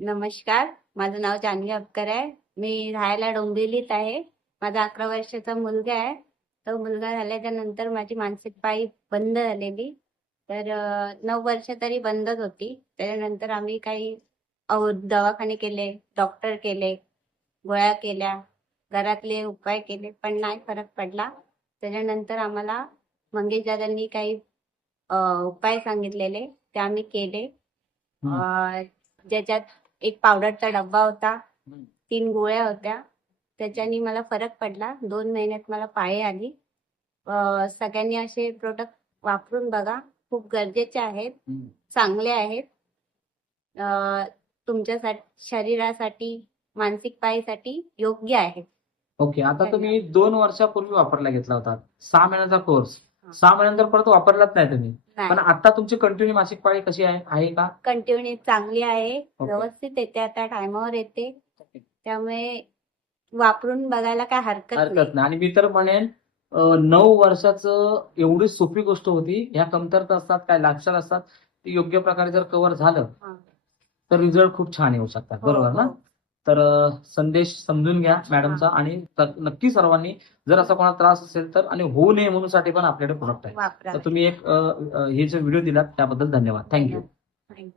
नमस्कार, माझं नाव जान्हवी अबकर आहे. मी राहायला डोंबिवलीत आहे. माझा 11 वर्षाचा मुलगा आहे. तो मुलगा झाल्याच्या नंतर माझी मानसिक पाळी बंद झालेली. तर 9 वर्ष तरी बंदच होती. त्याच्यानंतर आम्ही काही दवाखाने केले, डॉक्टर केले, गोळ्या केल्या, घरातले उपाय केले, पण नाही फरक पडला. त्याच्यानंतर आम्हाला मंगेश दादांनी काही उपाय सांगितलेले, ते आम्ही केले. अ, ज्याच्यात एक पावडरचा डब्बा होता, 3 गोळ्या होत्या. त्याच्याने मला फरक पडला. 2 महिन्यात मला पाळी आली. सगळ्यांनी असे प्रोडक्ट वापरून बघा. खूप गरजेचे आहेत, चांगले आहेत. तुमच्यासाठी, शरीरासाठी, मानसिक पाळीसाठी योग्य आहेत. ओके. आता धन्यवाद. तुम्ही 2 वर्षापूर्वी वापरला घेतला होता. 6 महिन्याचा कोर्स. हा. 6 महिन्यानंतर परत वापरलाच नाही तुम्ही. पण नाही, आता तुमची कंटिन्यू मासिक पाळी कशी आहे का? कंटिन्यू चांगली आहे. ओके. व्यवस्थित येते, आता टायमावर येते. त्यामुळे वापरून बघायला काय हरकत नाही. हरकत नाही. आणि मी तर म्हणेन 9 वर्षाचं एवढी सोपी गोष्ट होती. ह्या कमतरता असतात, काय लक्षण असतात, ते योग्य प्रकारे जर कव्हर झालं हा. तर रिझल्ट खूप छान येऊ शकतात. हो, बरोबर ना? हो. तर संदेश समजून घ्या मॅडमचा. आणि नक्की सर्वांनी जर असा कोणाला त्रास असेल तर, आणि होऊ नये म्हणून साठी पण आपल्याकडे प्रोडक्ट आहे. वापरा. तर तुम्ही एक हे जे व्हिडिओ दिलात त्याबद्दल धन्यवाद. थँक्यू. थँक्यू.